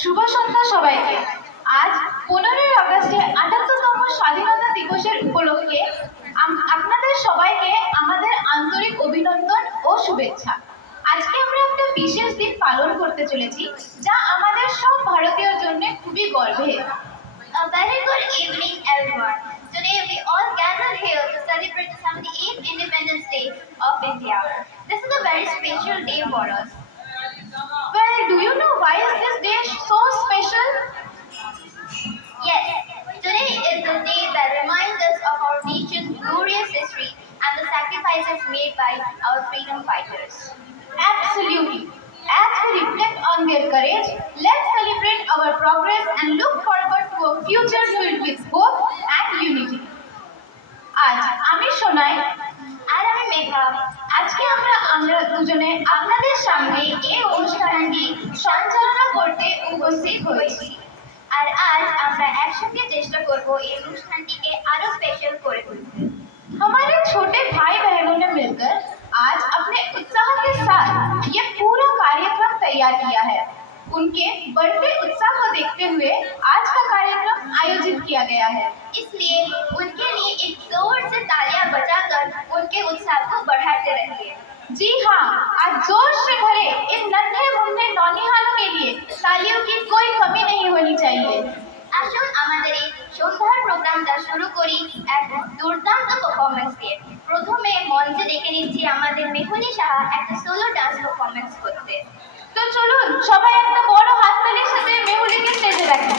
শুভ সন্ধ্যা সবাইকে। আজ 15ই আগস্টে ৭৮তম স্বাধীনতা দিবসের উপলক্ষে আপনাদের সবাইকে আমাদের আন্তরিক অভিনন্দন ও শুভেচ্ছা। আজকে আমরা একটা বিশেষ দিন পালন করতে চলেছি, যা আমাদের সব ভারতীয়র জন্য খুবই গর্বের। A very good evening, everyone. Today we all gathered here to celebrate the 78th Independence Day of India. This is a very special day for us. Well, do you know why is this day so special? Yes, today is the day that reminds us of our nation's glorious history and the sacrifices made by our freedom fighters. Absolutely. As we reflect on their courage, let's celebrate our progress and look forward to a future filled with hope and unity. আজ আমি সোনাই আর আমি মেঘা। আজকে আমরা দুজনে আপনাদের সামনে এই অনুষ্ঠানটি সঞ্চালনা করতে উপস্থিত হয়েছি। আর আজ আমরা একসঙ্গে চেষ্টা করব এই অনুষ্ঠানটিকে আরো স্পেশাল করে তুলতে। हमारे छोटे भाई बहनों ने मिलकर आज अपने उत्साह के साथ ये पूरा कार्यक्रम तैयार किया है। उनके बढ़ते उत्साह को देखते हुए आज का कार्यक्रम आयोजित किया गया है। इसलिए उनके लिए एक जोर से तालियां बजाकर उनके उत्साह को बढ़ाते रहिए। जी हाँ, आज जोर से भरे इन नन्हे मुन्ने नौनिहालों के लिए तालियों की कोई कमी नहीं होनी चाहिए। আসুন আমাদের এই সন্ধ্যার প্রোগ্রামটা শুরু করি এক দুর্দান্ত পারফরমেন্স দিয়ে। প্রথমে মঞ্চে ডেকে নিচ্ছি আমাদের মেহুলি সাহা একটা সোলো ডান্স পারফরমেন্স করতে। তো চলুন সবাই একটা বড় হাততালির সাথে মেহুলিকে স্টেজে রাখি।